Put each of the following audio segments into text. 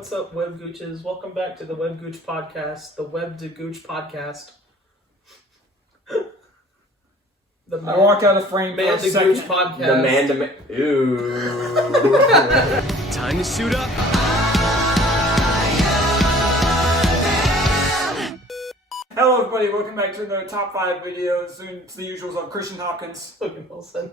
What's up, Web Gooches? Welcome back to the Web Gooch Podcast, the Web to Gooch Podcast. I walked out of frame Man for to a second. Gooch Podcast. The man to man. Ooh. Time to suit up. Hello everybody, welcome back to another top 5 video. Soon to the usuals of Christian Hawkins. Logan Wilson.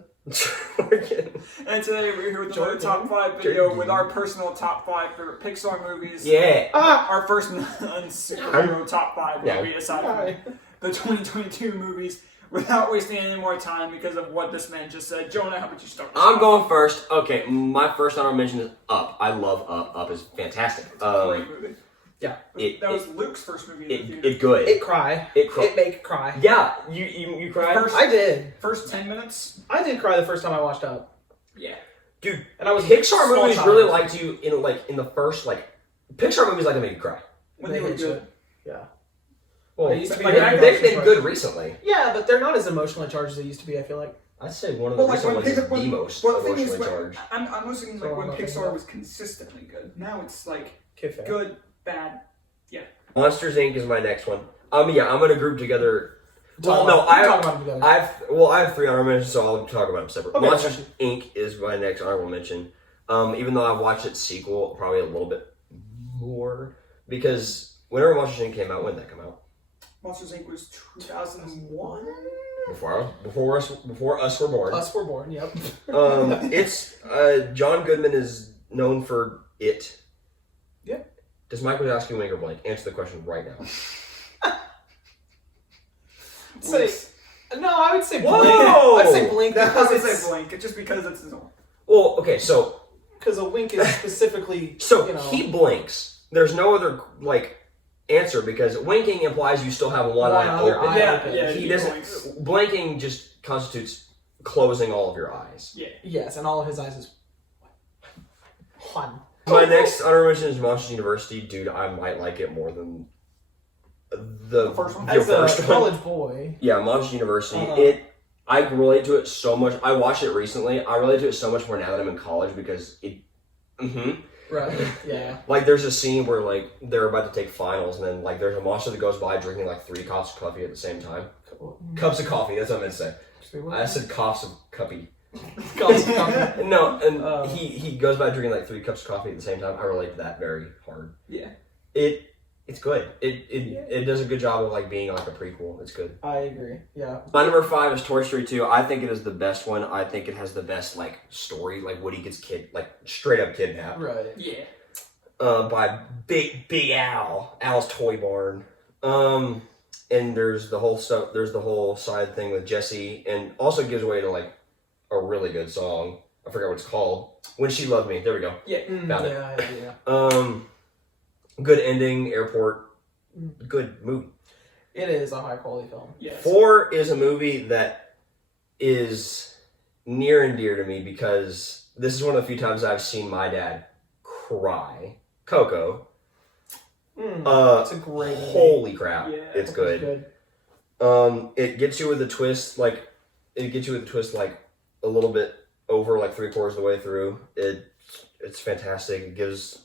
And today we're here with another top 5 video with our personal top 5 favorite Pixar movies. Yeah. Our first non-superhero top 5 movie aside from the 2022 movies. Without wasting any more time because of what this man just said. Jonah, how about you start? I'm going first. Okay, my first honorable mention is Up. I love Up. Up is fantastic. Great movie. Yeah. That was Luke's first movie in the theater. It's good. It cry. It make cry. Yeah, you cried? I did. First 10 minutes? I did cry the first time I watched Up. Yeah. Dude, and I was Pixar movies child. really liked you in the first, Pixar movies like to make you cry. When they were good. Yeah. Well, They used to be they've been good recently. Yeah, but they're not as emotionally charged as they used to be, I feel like. I'd say one of the recent ones is the most emotionally charged. I'm mostly like when Pixar was consistently good. Now it's like good, bad, yeah. Monsters Inc. is my next one. Yeah, I'm gonna group together. I have 3 honorable mentions, so I'll talk about them separate. Okay, Monsters Inc. is my next honorable mention. Even though I've watched its sequel probably a little bit more, because whenever Monsters Inc. came out, when did that come out? Monsters Inc. was 2001? Before us were born. Us were born, yep. It's John Goodman is known for it. Yeah. Does Mike Wazowski wink or blank? Answer the question right now. I would say Whoa! blink. I'd say blink I because would it's say blank, just because it's his own. Well, okay, so because a wink is specifically he blinks. There's no other answer because winking implies you still have one eye open. Yeah, he doesn't. Blinks. Blinking just constitutes closing all of your eyes. Yeah. Yes, and all of his eyes is one. My next honorable mention is Monsters University. Dude, I might like it more than the first one. As a first one. college boy. Yeah, Monsters University. I relate to it so much. I watched it recently. I relate to it so much more now that I'm in college because it. Right. Yeah. There's a scene where they're about to take finals, and then there's a monster that goes by drinking 3 cups of coffee at the same time. Cups of coffee. That's what I meant to say. I said coughs of cuppy. Cups of coffee. No, and he goes by drinking 3 cups of coffee at the same time. I relate to that very hard. Yeah. It's good. It does a good job of being a prequel. It's good. I agree. Yeah. My number 5 is Toy Story 2. I think it is the best one. I think it has the best story. Woody gets straight up kidnapped. Right. Yeah. By Big Al's Toy Barn. And there's the whole stuff. There's the whole side thing with Jessie, and also gives way to a really good song. I forgot what it's called. When She Loved Me. There we go. Yeah. Found it. Yeah. Good ending. Airport. Good movie. It is a high quality film. Yes. 4 is a movie that is near and dear to me because this is one of the few times I've seen my dad cry. Coco. It's a great movie. Holy crap. Yeah, it's good. It gets you with a twist, a little bit over 3/4 of the way through. It's fantastic. It gives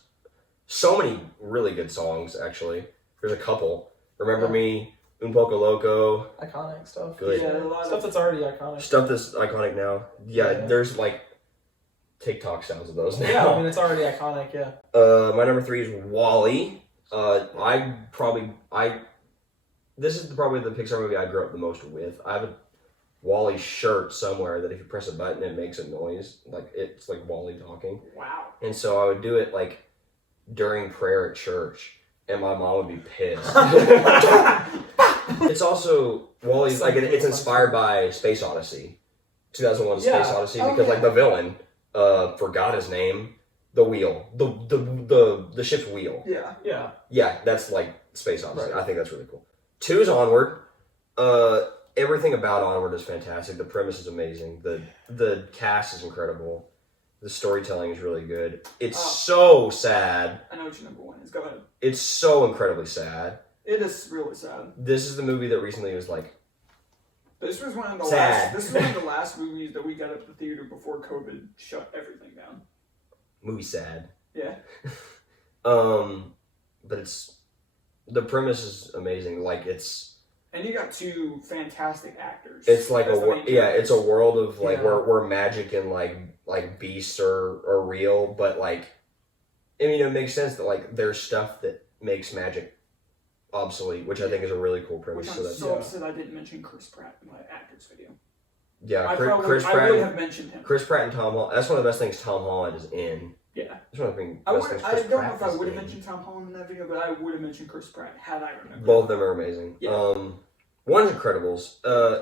so many really good songs, actually. There's a couple. Remember Me, Un Poco Loco. Iconic stuff. Good. Yeah, a lot stuff that's already iconic. Stuff that's iconic now. Yeah. There's TikTok sounds of those now. Yeah, I mean, it's already iconic, yeah. My number 3 is WALL-E. This is probably the Pixar movie I grew up the most with. I have a WALL-E shirt somewhere that if you press a button, it makes a noise. It's like WALL-E talking. Wow. And so I would do it during prayer at church, and my mom would be pissed. It's also WALL-E's it's inspired by Space Odyssey, 2001: Space Odyssey, because the villain forgot his name, the wheel, the ship's wheel. Yeah. Yeah. Yeah, that's Space Odyssey. Right. I think that's really cool. 2 is Onward. Everything about Onward is fantastic. The premise is amazing. The cast is incredible. The storytelling is really good. It's so sad. I know what your number 1 is. Go ahead. It's so incredibly sad. It is really sad. This is the movie that recently was This was one of the sad. This is one of the last movies that we got at the theater before COVID shut everything down. movie sad. Yeah. But the premise is amazing. Like and you got two fantastic actors. It's like it's a world of like where magic and like beasts are real, but like, I mean, it makes sense that like there's stuff that makes magic obsolete, which I think is a really cool premise. Which I'm so upset I didn't mention Chris Pratt in my actors video. Yeah, Chris Pratt. I would have mentioned him. Chris Pratt and Tom Holland. That's one of the best things Tom Holland is in. Yeah. That's one of the I don't know if I would have mentioned Tom Holland in that video, but I would have mentioned Chris Pratt had I remembered. Both of them are amazing. Yeah. One is Incredibles.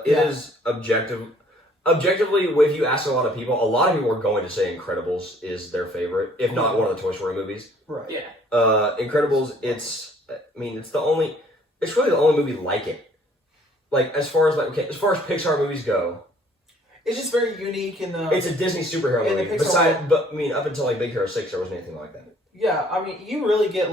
It is objectively, if you ask a lot of people are going to say Incredibles is their favorite, if not one of the Toy Story movies. Right. Yeah. Incredibles, it's really the only movie like it. Like, as far as Pixar movies go, it's just very unique in the. It's a Disney superhero movie. Up until like Big Hero 6, there wasn't anything like that. Yeah, I mean, you really get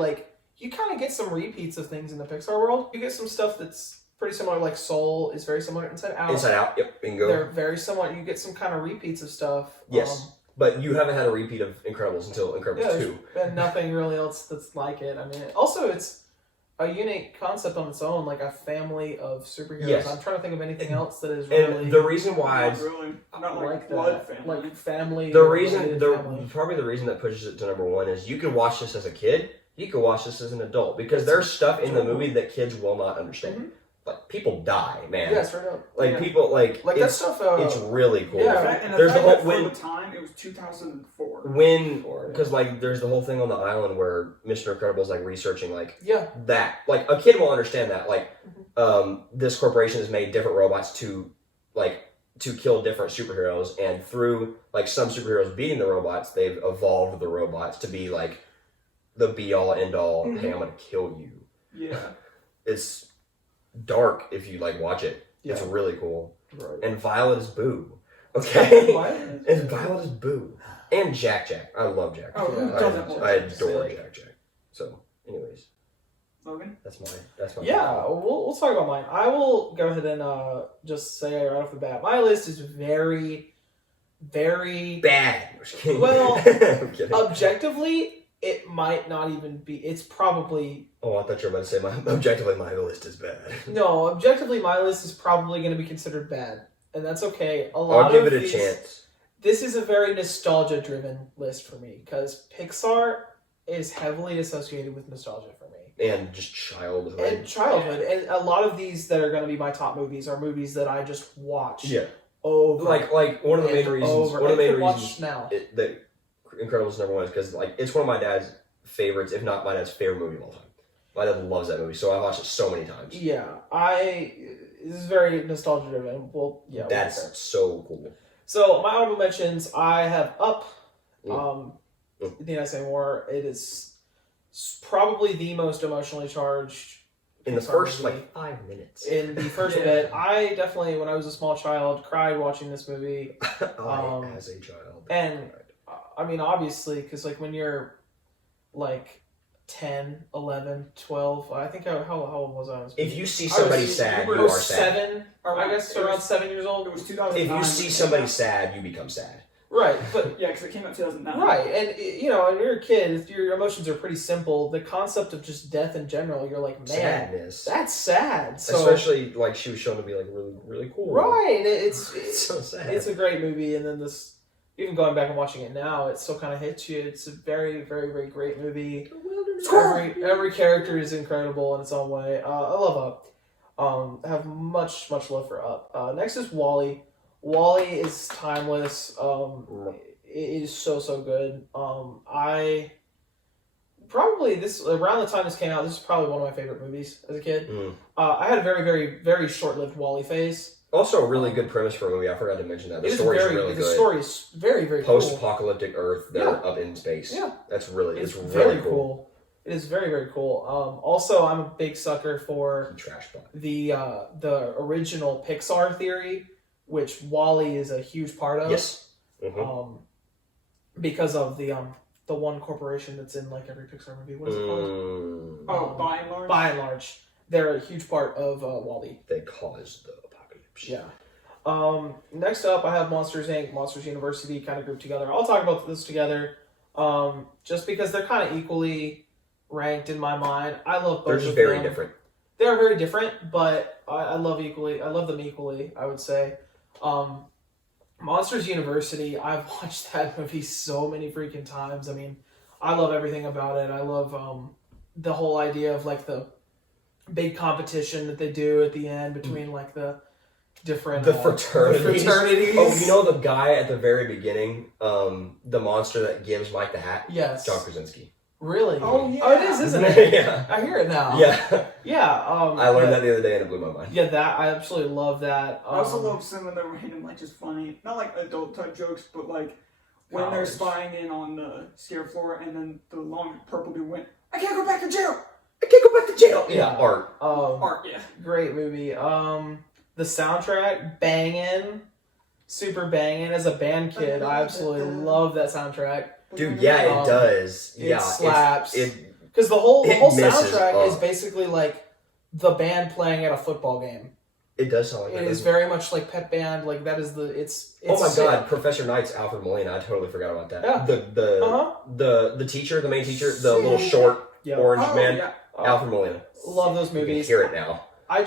you kind of get some repeats of things in the Pixar world. You get some stuff that's pretty similar, like Soul is very similar to Inside Out. Inside Out, yep, bingo. They're very similar. You get some kind of repeats of stuff. Yes, but you haven't had a repeat of Incredibles until Incredibles 2. And nothing really else that's like it. I mean, also it's a unique concept on its own, like a family of superheroes. Yes. I'm trying to think of anything else that is really. And the reason why not like blood family. Like family. Probably the reason that pushes it to number one is you can watch this as a kid, you can watch this as an adult, because there's stuff in the movie that kids will not understand. Mm-hmm. Like, people die, man. Yeah, straight up. People like that stuff. It's really cool. Yeah, and there's the whole the time it was 2004. Because there's the whole thing on the island where Mr. Incredible's like researching that. Like, a kid will understand that. Like, this corporation has made different robots to kill different superheroes, and through like some superheroes beating the robots, they've evolved the robots to be like the be all end all. Mm-hmm. Hey, I'm gonna kill you. Yeah, it's dark if you watch it. Yeah. It's really cool. Right. And Violet is Boo. Okay. And Violet is Boo. And Jack. I love Jack. Oh, I adore Jack. So, anyways. Logan? That's my Yeah, we'll talk about mine. I will go ahead and just say right off the bat, my list is very, very bad. Well, objectively, it might not even be. It's probably. Oh, I thought you were about to say objectively my list is bad. No, objectively my list is probably going to be considered bad, and that's okay. I'll give it a chance. This is a very nostalgia-driven list for me because Pixar is heavily associated with nostalgia for me, and just childhood. And a lot of these that are going to be my top movies are movies that I just watch. Yeah. Over. Like one of the main reasons. One of the main reasons now. That Incredibles number one is because it's one of my dad's favorites, if not my dad's favorite movie of all time. My dad loves that movie, so I watched it so many times. Yeah, this is very nostalgia driven. Well, yeah, that's so cool. So my honorable mentions, I have Up. Need I say more? It is probably the most emotionally charged. In the first 5 minutes. In the first bit, I definitely, when I was a small child, cried watching this movie. As a child. And I mean, obviously, because when you're 10, 11, 12, I think how old was I? If you see somebody sad, you are sad. 7, or I guess around 7 years old. It was 2009. If you see somebody sad, you become sad. Right, but yeah, because it came out in 2009. Right, and when you're a kid, your emotions are pretty simple. The concept of just death in general, you're like, man, sadness. That's sad. So, especially she was shown to be really, really cool. Right, it's so sad. It's a great movie, and then this. Even going back and watching it now, it still kind of hits you. It's a very, very, very great movie. Every character is incredible in its own way. I love Up. I have much, much love for Up. Next is WALL-E. WALL-E is timeless. It is so, so good. I probably around the time this came out, this is probably one of my favorite movies as a kid. I had a very, very, very short-lived WALL-E phase. Also, a really good premise for a movie. I forgot to mention that. The story is really good. The story is very, very post-apocalyptic Earth. They're up in space. Yeah, it's really cool. It is very, very cool. Also, I'm a big sucker for the original Pixar theory, which WALL-E is a huge part of. Yes. Mm-hmm. Because of the one corporation that's in every Pixar movie. What is it called? By and large. By and large, they're a huge part of WALL-E. They caused the apocalypse. Yeah. Next up, I have Monsters Inc., Monsters University kind of grouped together. I'll talk about this together, just because they're kind of equally ranked in my mind. I love both They're of just them. very different. They're very different, but I love them equally, I would say. Monsters University, I've watched that movie so many freaking times. I mean, I love everything about it. I love the whole idea of like the big competition that they do at the end between like the different fraternities. Oh, you know the guy at the very beginning, the monster that gives Mike the hat? Yes. John Krasinski. Really? Oh, yeah. Oh, it is, isn't it? Yeah. I hear it now. Yeah. Yeah. I learned that the other day and it blew my mind. Yeah, that I absolutely love that. I also love some of the random, like, just funny, not like adult type jokes, but like when they're College. spying in on the scare floor and then the long purple dude went, I can't go back to jail! I can't go back to jail. Yeah. Art. Art, yeah. Great movie. The soundtrack, bangin', super bangin'. As a band kid, I absolutely love that soundtrack. Dude, yeah, it does. It Yeah, slaps. It Because the whole misses soundtrack up. is basically like the band playing at a football game. does sound like that. It is very much like pep band. Like that is it's Oh my sick. god, Professor Knight's Alfred Molina. I totally forgot about that. Yeah. The teacher, the main teacher, the little short Yep. orange Oh, man, yeah. Alfred Molina. Love those You can movies. hear it now. I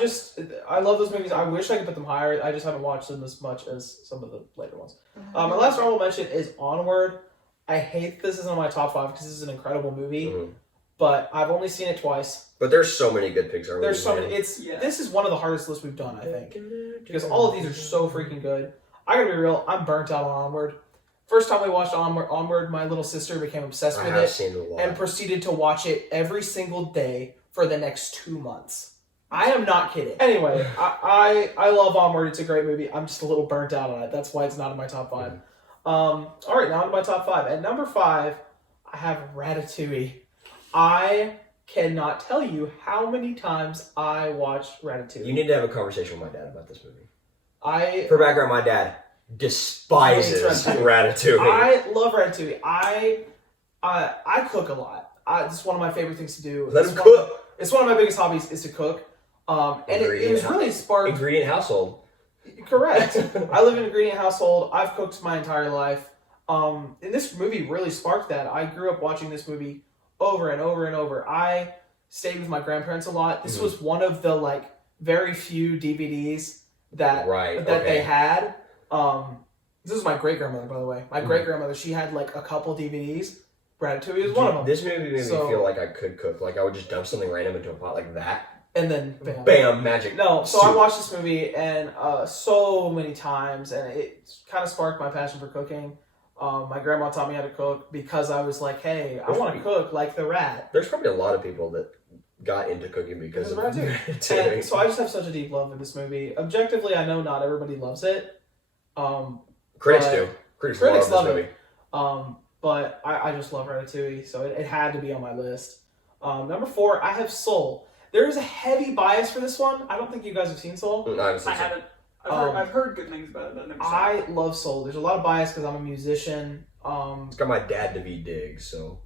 love those movies. I wish I could put them higher. I just haven't watched them as much as some of the later ones. My last honorable mention is Onward. I hate this isn't on my top 5 because this is an incredible movie, Mhm. but I've only seen it twice. But there's so many good Pixar movies. There's so man. many. Yeah. This is one of the hardest lists we've done, I think, because all of these are so freaking good. I gotta be real. I'm burnt out on Onward. First time we watched Onward, my little sister became obsessed I with have it seen it a lot. and proceeded to watch it every single day for the next 2 months. I am not kidding. Anyway, I love Onward. It's a great movie. I'm just a little burnt out on it. That's why it's not in my top 5. All right, now to my top 5. At number 5, I have Ratatouille. I cannot tell you how many times I watched Ratatouille. You need to have a conversation with my dad about this movie. I For background, my dad despises Hates Ratatouille. I love Ratatouille. I cook a lot. It's one of my favorite things to do. Let It's him one- cook. It's one of my biggest hobbies is to cook. And it was really sparked. Ingredient household. Correct. I live in an ingredient household. I've cooked my entire life. And this movie really sparked that. I grew up watching this movie over and over and over. I stayed with my grandparents a lot. This was one of the like very few DVDs that they had. This is my great grandmother, by the way. My great grandmother, she had like a couple DVDs. Ratatouille was one of them. This movie made me So- feel like I could cook. Like I would just dump something random into a pot like that. And then Bam, magic. No, so soup. I watched this movie and so many times, and it kind of sparked my passion for cooking. My grandma taught me how to cook because I was like, hey, I want to cook like the rat. There's probably a lot of people that got into cooking because of Ratatouille. And so I just have such a deep love for this movie. Objectively, I know not everybody loves it. Critics but do. Critics love love this movie. it. But I just love Ratatouille, so it had to be on my list. Number 4, I have Soul. There is a heavy bias for this one. I don't think you guys have seen Soul. I haven't seen I it. haven't. I've heard good things about it, but I've never seen it. I love Soul. There's a lot of bias because I'm a musician. It's got my dad to be Diggs, so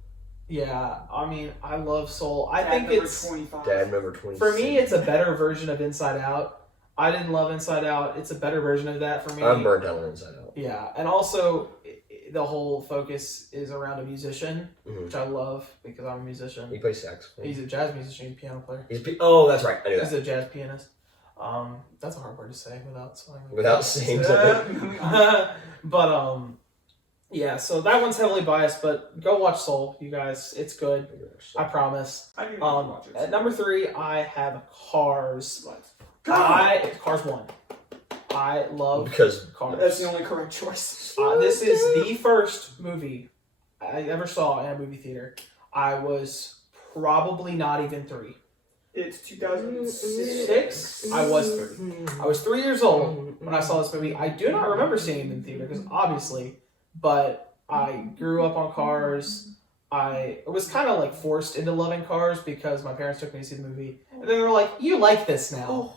Yeah, I mean, I love Soul. I Dad think number it's 25. dad number 26. for me. It's a better version of Inside Out. I didn't love Inside Out. It's a better version of that for me. I'm burnt out on Inside Out. Yeah, and also the whole focus is around a musician, Mhm. which I love because I'm a musician. He plays saxophone. He's a jazz musician, he's a piano player. Oh, that's right. I knew He's that. a jazz pianist. That's a hard word to say without saying. Without saying something. But yeah. So that one's heavily biased, but go watch Soul, you guys. It's good. I promise. I didn't even watch it. At number 3, I have Cars. Cars 1. I love Because Cars. That's the only correct choice. This is the first movie I ever saw in a movie theater. I was probably not even 3. It's 2006. 6? I was 3. I was 3 years old when I saw this movie. I do not remember seeing it in theater because obviously, but I grew up on Cars. I was kind of like forced into loving Cars because my parents took me to see the movie, and then they were like, "You like this now?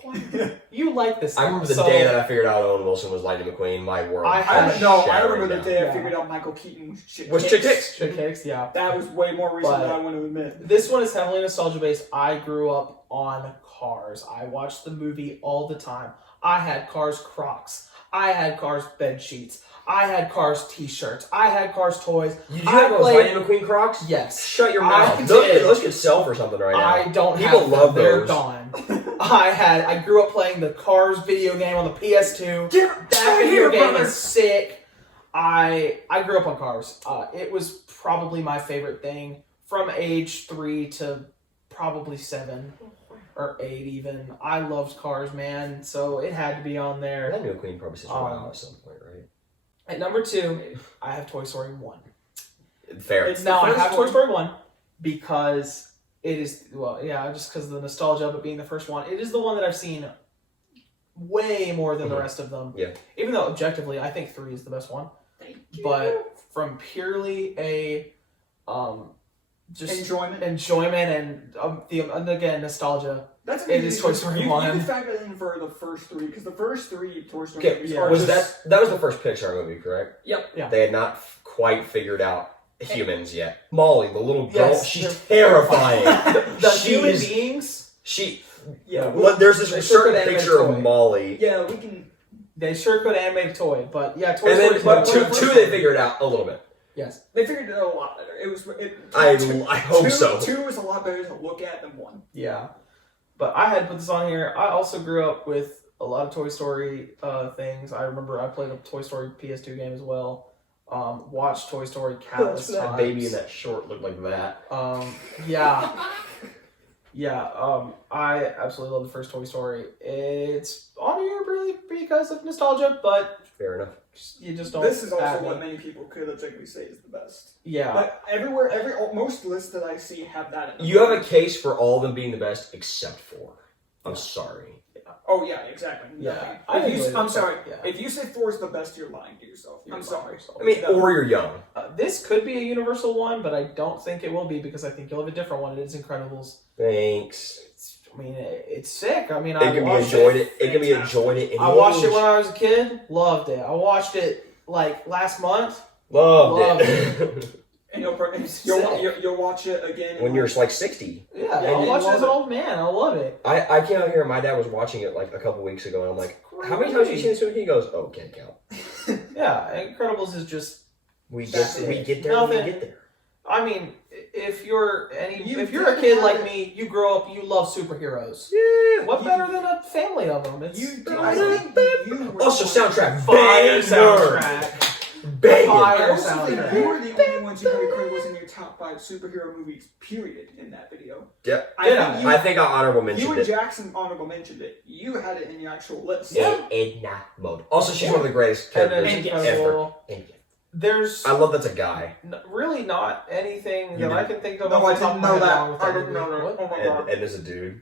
You like this?" Now. I remember the So, day that I figured out Owen Wilson was Lightning McQueen. My world. I I remember the day I Yeah. figured out Michael Keaton shit. Was Chick Hicks. Chick Hicks, yeah. That was way more reason But- than I want to admit. This one is heavily nostalgia based. I grew up on Cars. I watched the movie all the time. I had Cars Crocs. I had Cars bed sheets. I had Cars t-shirts. I had Cars toys. You do have those Lightning McQueen Crocs? Yes. Shut your mouth. Those could sell for something right now. I don't People have love them. They're those. gone. I grew up playing the Cars video game on the PS2. That video game is sick. I grew up on Cars. It was probably my favorite thing from age 3 to probably 7 or 8 even. I loved Cars, man, so it had to be on there. Lightning McQueen probably sits around at some point, right? At number 2, I have Toy Story 1. Fair. Now, I have Toy Story 1 because it is, just because of the nostalgia of it being the first one. It is the one that I've seen way more than the rest of them. Yeah. Even though, objectively, I think 3 is the best one. But from purely a just enjoyment and again nostalgia. It is Toy Story 1. You can factor that in for the first 3 because the first 3 Toy Story movies are that was the first Pixar movie, correct? Yep. Yeah. They had not quite figured out humans yet. Molly, the little girl, she's terrifying. The human beings. There's this certain picture of Molly. Yeah, we can. They sure could animate a toy, but yeah, Toy Story. But two they figured out a little bit. Yes, they figured it out a lot better. I hope so. 2 was a lot better to look at than 1. Yeah, but I had put this on here. I also grew up with a lot of Toy Story things. I remember I played a Toy Story PS2 game as well. Watched Toy Story countless times. That baby in that short looked like that. I absolutely love the first Toy Story. It's on here really because of nostalgia, but fair enough. You just don't. This is also what many people could objectively say is the best. Yeah. But most lists that I see have that. You have a case for all of them being the best except for. I'm sorry. Oh yeah, exactly. Yeah. I'm sorry. Yeah. If you say 4 is the best, you're lying to yourself. I'm sorry. I mean, or you're young. This could be a universal one, but I don't think it will be because I think you'll have a different one. It is Incredibles. Thanks. It's sick. I mean, it can be enjoyed. It can be enjoyed at any I watched age. it when I was a kid. Loved it. I watched it like last month. Loved it. And you'll watch it again when you're like 60. Yeah, I'll watch it as an old man. I love it. I came out here and my dad was watching it like a couple weeks ago, and I'm like, how many times have you seen this movie? He goes, oh, can't count. Yeah, Incredibles is just we get there. We get there. I mean, if you're a kid like me, you grow up, you love superheroes. Yeah. What better than a family of them? Also, soundtrack. Fire soundtrack. Bang! I also think you were the only ones who put Incredibles in your top 5 superhero movies, period, in that video. Yep. I think I honorable mentioned it. You and Jackson honorable mentioned it. You had it in your actual list. Yeah. Edna mode. Also, she's one of the greatest characters ever. There's... I love that's a guy. Really not anything that I can think of. No, I didn't know that. I didn't know that. Oh my god. Edna's a dude.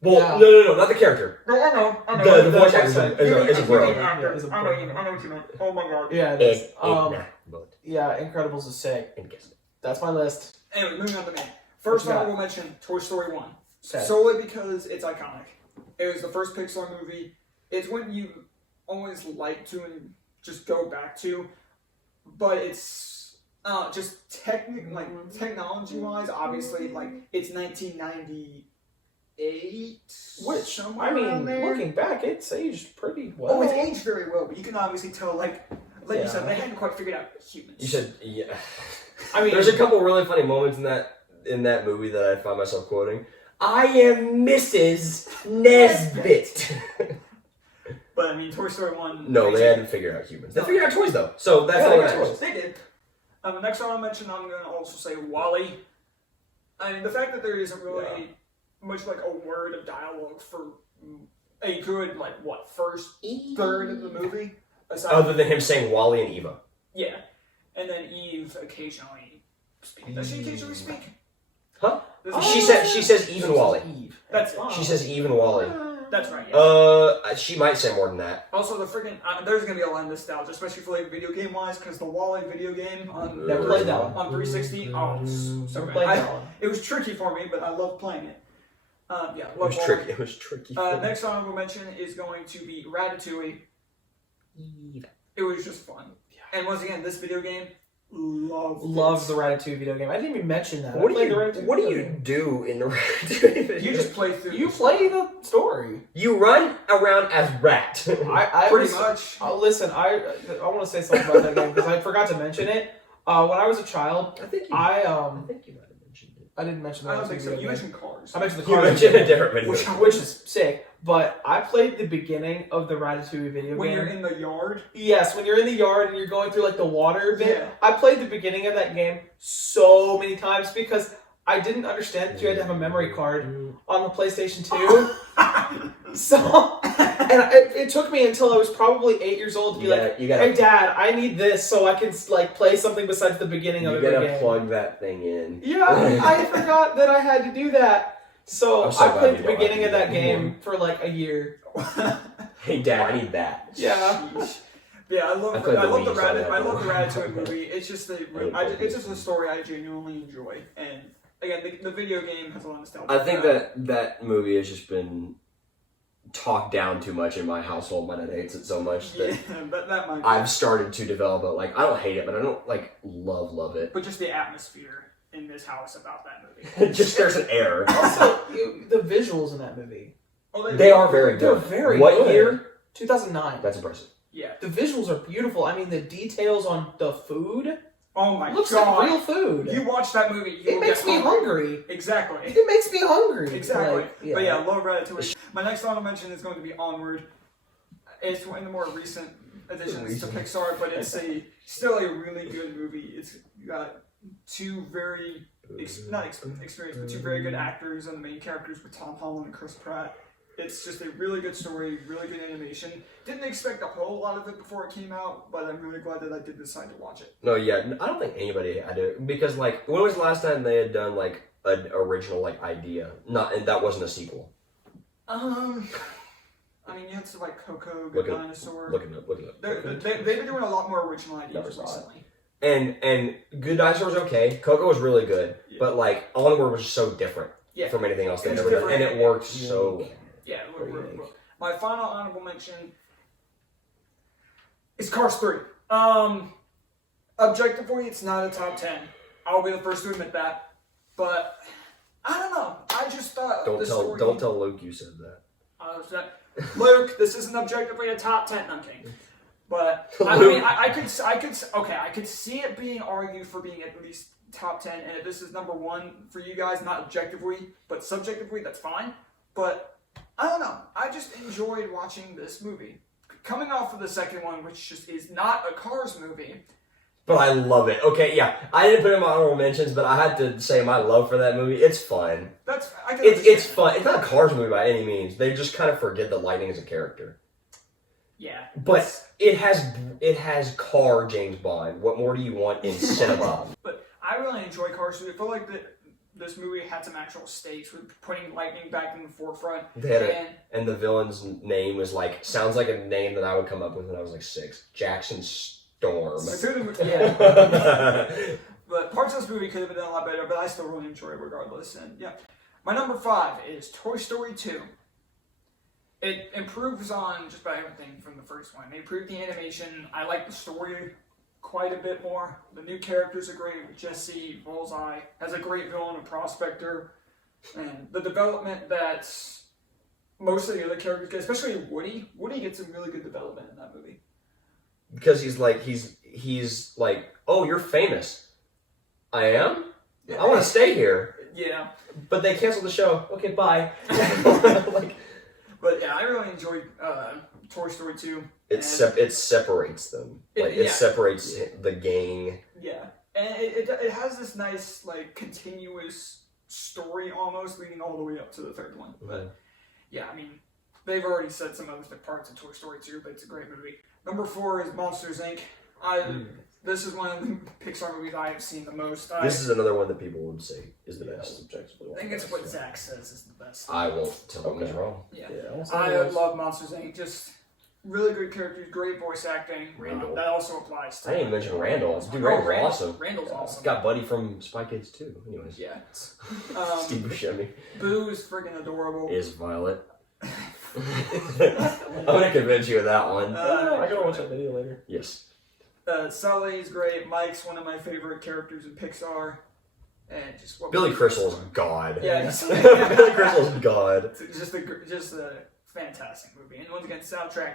Well, no, not the character. No, I know. The voice actor is a bro. I know what you meant. Oh my god. Yeah, it is. Mode. Yeah, Incredibles is sick. That's my list. Anyway, moving on to me. First honorable mention, Toy Story 1. Okay. Solely because it's iconic. It was the first Pixar movie. It's one you always like to and just go back to. But it's just technology-wise, obviously, like, it's 1998. Which, I mean, looking back, it's aged pretty well. Oh, it's aged very well, but you can obviously tell, like you said, they hadn't quite figured out humans. You said, yeah. I mean, there's a couple really funny moments in that movie that I find myself quoting. I am Mrs. Nesbit. But I mean, Toy Story 1... No, they hadn't figured out humans. They figured out toys, though. So that's all that matters. They did. The next one I'll mention, I'm going to also say WALL-E. I mean, the fact that there isn't really much like a word of dialogue for a good, first third of the movie. Other than him saying Wally and Eva. Yeah. And then Eve occasionally speaks. Does she occasionally speak? Huh? She says Eve and Wally. That's She says Eve and Wally. That's right. Yeah. She might say more than that. Also, the freaking there's gonna be a lot of nostalgia, especially for like video game wise, because the WALL-E video game on Never played that one. on 360. Oh, so good. It was tricky for me, but I loved playing it. It was tricky. It was tricky. Next honorable mention is going to be Ratatouille. It was just fun. Yeah. And once again, this video game Loves the Ratatouille video game. I didn't even mention that. What I do played the you Ratatouille What do video you game. do in the Ratatouille video? You just play through. You play the story. You run around as Rat. I Pretty was, much. Listen, I want to say something about that game because I forgot to mention it. When I was a child, I think you I might have mentioned it. I didn't mention the I don't Ratatouille think so. video You game. mentioned cars. I mentioned the You car mentioned a different video. which is sick. But I played the beginning of the Ratatouille video When game. you're in the yard. Yes, when you're in the yard and you're going through like the water bit. Yeah. I played the beginning of that game so many times because I didn't understand that you had to have a memory card on the PlayStation 2. So, and it took me until I was probably 8 years old to be like, you gotta, "Hey, Dad, I need this so I can like play something besides the beginning of you every gotta game." plug that thing in. Yeah, I forgot that I had to do that. So I'm so I glad played you the don't beginning have of to that do that game for like a year. Hey, Dad, I need that. Yeah. Sheesh. Yeah, I love I played the the Wii, so I Ratatouille movie. It's just it's just a it. story I genuinely enjoy, and again, the video game has a lot of nostalgia. I think that movie has just been talked down too much in my household. My dad hates it so much that that might. Be. I've started to develop it. Like, I don't hate it, but I don't like love it. But just the atmosphere in this house about that movie. Just there's an error. Also, the visuals in that movie. Oh, They are very They're good. very What good. year? 2009. That's impressive. Yeah. The visuals are beautiful. I mean, the details on the food Oh my looks god. like real food. You watch that movie, you It will makes get me hungry. Exactly. It makes me hungry. Exactly. Like, But yeah, love Ratatouille. My next honorable mention is going to be Onward. It's one of the more recent additions to Pixar, but it's still a really good movie. It's got two very experienced, but two very good actors and the main characters with Tom Holland and Chris Pratt. It's just a really good story, really good animation. Didn't expect a whole lot of it before it came out, but I'm really glad that I did decide to watch it. No, yeah, I don't think anybody had to, because like, when was the last time they had done like an original like idea? And that wasn't a sequel. I mean, you have stuff like Coco, Good Look it- Dinosaur. Look it up. They've been doing a lot more original ideas Never saw it. recently. And Good Dinosaur was okay. Coco was really good, Yeah. but like Onward was so different Yeah. from anything else they've It's ever done, and different. it worked so. Yeah, Very unique. my final honorable mention is Cars 3. Objectively, it's not a top 10. I'll be the first to admit that. But, I don't know. I just thought Don't the tell story... don't tell Luke you said that. Luke, this isn't objectively a top 10. I'm kidding. But, I Luke. mean, I could see it being argued for being at least top 10. And if this is number 1 for you guys, not objectively, but subjectively, that's fine. But, I don't know. I just enjoyed watching this movie. Coming off of the second one, which just is not a Cars movie. But I love it. Okay, yeah, I didn't put it in my honorable mentions, but I had to say my love for that movie. It's fun. It's fun. It's not a Cars movie by any means. They just kind of forget that Lightning is a character. Yeah. But it has car James Bond. What more do you want in cinema? But I really enjoy Cars 3. I feel like this movie had some actual stakes with putting Lightning back in the forefront. They had and the villain's name was like, sounds like a name that I would come up with when I was like 6. Jackson Storm. Yeah. But parts of this movie could have been done a lot better, but I still really enjoy it regardless. And yeah. My number 5 is Toy Story 2. It improves on just about everything from the first one. They improved the animation. I like the story quite a bit more. The new characters are great. Jesse, Bullseye, has a great villain, a prospector. And the development that most of the other characters get, especially Woody. Woody gets some really good development in that movie. Because he's like, oh, you're famous. I am? I want to stay here. Yeah. But they canceled the show. Okay, bye. But yeah, I really enjoyed Toy Story 2. It separates them. It separates the gang. Yeah. And it has this nice, like, continuous story almost leading all the way up to the third one. But yeah, I mean, they've already said some other parts of Toy Story 2, but it's a great movie. Number 4 is Monsters, Inc. This is one of the Pixar movies I have seen the most. This is another one that people would say is the best. I think it's what Zach says is the best. I won't tell him he's wrong. Yeah. I love Monsters, Inc. Just really good characters, great voice acting. Randall. That also applies to... I didn't even mention Randall. Dude, Oh, Randall's awesome. Randall's awesome. Got Buddy from Spy Kids too. Anyways. Yeah. Steve Buscemi. Boo is freaking adorable. Is Violet. I'm gonna convince you of that one. I gotta watch that video later. Yes. Sully is great. Mike's one of my favorite characters in Pixar. And just Billy Crystal's God. Yeah, Billy Crystal's God. Just a fantastic movie. And once again, soundtrack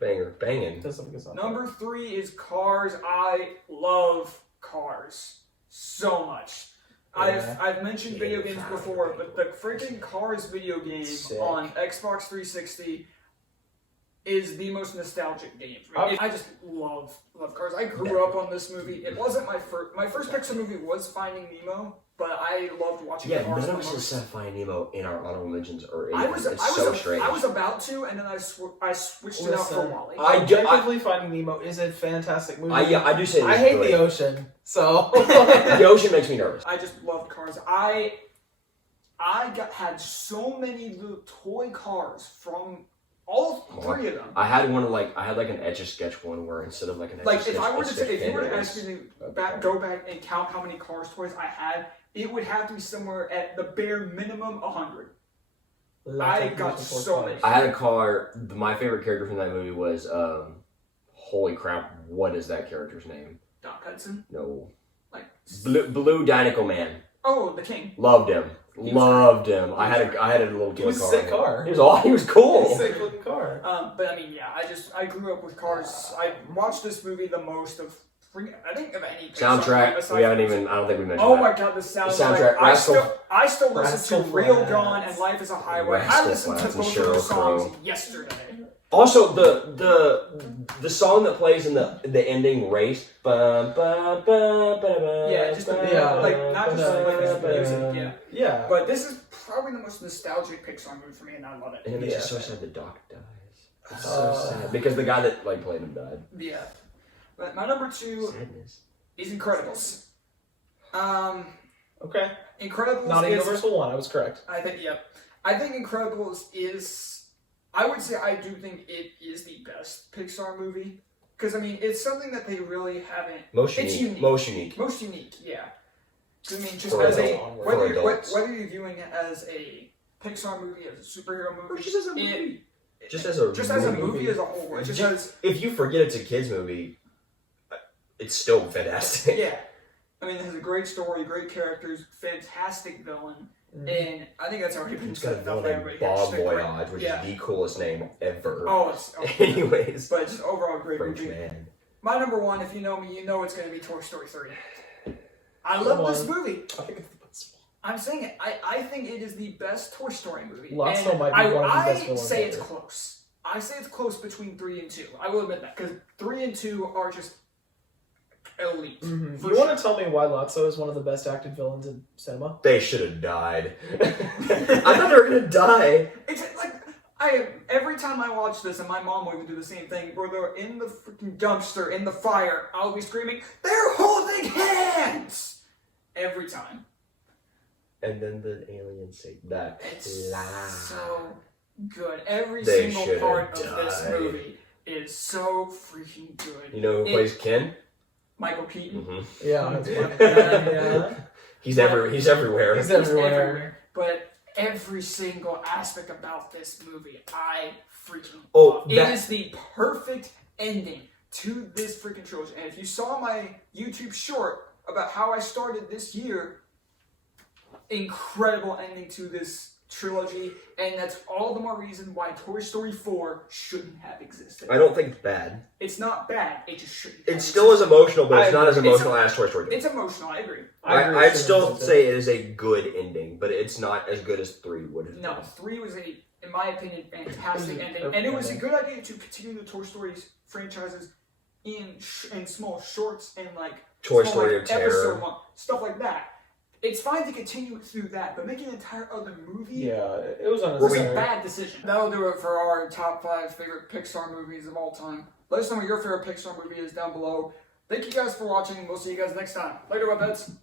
banger. Banging. That's something good. Number 3 is Cars. I love Cars so much. Yeah. I've mentioned video games before, but the freaking Cars video game on Xbox 360 is the most nostalgic game for me. I just love Cars. I grew up on this movie. It wasn't my first Pixar movie was Finding Nemo, but I loved watching Cars. None of us has said Finding Nemo in our honorable mentions or I anything. It's so strange. I was about to, and then I switched it out for Wally. Objectively, Finding Nemo is a fantastic movie. I do say I hate the ocean, so the ocean makes me nervous. I just love Cars. I had so many little toy cars from all 3 of them. I had one I had an Etch-a-Sketch one where instead of an Etch-a-Sketch, if you were to ask me to go back and count how many Cars toys I had, it would have to be somewhere at the bare minimum 100. I got so many. I had a car. My favorite character from that movie was holy crap! What is that character's name? Doc Hudson. No. Like Blue Dinoco Man. Oh, the King. Loved him. Loved him. I had a little kid car. It was a sick car. He was cool. It was a sick looking car. But I mean, yeah, I grew up with Cars. I watched this movie the most of any soundtrack. We haven't even. I don't think we mentioned. Oh that. my god, the soundtrack! I still listen to Real Gone and Life Is a Highway. I listened to both of those songs yesterday. Also, the song that plays in the ending race. Yeah, just not just the music. Yeah. But this is probably the most nostalgic Pixar movie for me, and I love it. And it makes it so sad the Doc dies. It's so sad because the guy that played him died. Yeah. But my number 2 is Incredibles. Okay. Incredibles Not a is universal one. I was correct. I think Incredibles is. I would say I do think it is the best Pixar movie because I mean it's something that they really haven't. Most unique. Yeah. I mean, just For as adults. whether you're viewing it as a Pixar movie, as a superhero movie, or just as a movie. Just as a movie as a whole. If you forget it's a kids movie, it's still fantastic. Yeah. I mean, it has a great story, great characters, fantastic villain, and I think that's already been It's got a said villain enough. named Bob Voyage, which is the coolest name ever. Oh, anyways. But just overall great French movie. man. My number 1, if you know me, you know it's going to be Toy Story 3. I love this movie. I think it's the best one. I'm saying it. I think it is the best Toy Story movie. Lotso might be one of the best I villains say it's ever. close. I say it's close between 3 and 2. I will admit that because 3 and 2 are just elite. Mm-hmm. You want to tell me why Lotso is one of the best acted villains in cinema? They should have died. I thought they were gonna die. It's like every time I watch this, and my mom will even do the same thing, where they're in the freaking dumpster in the fire, I'll be screaming, "They're holding hands!" Every time. And then the aliens say that. It's so good. Every They single part should've of this died. movie is so freaking good. You know who plays Ken? Michael Keaton. Mm-hmm. Yeah, that's funny. Yeah. He's everywhere. He's everywhere. But every single aspect about this movie, I freaking Oh, love. It is the perfect ending to this freaking trilogy. And if you saw my YouTube short about how I started this year, incredible ending to this trilogy, and that's all the more reason why Toy Story 4 shouldn't have existed. I don't think it's bad. It's not bad, it just shouldn't. It still is emotional, but it's not as emotional as Toy Story 2. It's emotional, I agree. I'd still say it is a good ending, but it's not as good as 3 would have been. No, 3 was in my opinion, fantastic ending, and it was a good idea to continue the Toy Story franchises in small shorts and Toy Story of Terror, episode 1, stuff like that. It's fine to continue through that, but making an entire other movie, yeah, it was a bad decision. That'll do it for our top 5 favorite Pixar movies of all time. Let us know what your favorite Pixar movie is down below. Thank you guys for watching. We'll see you guys next time. Later, webheads.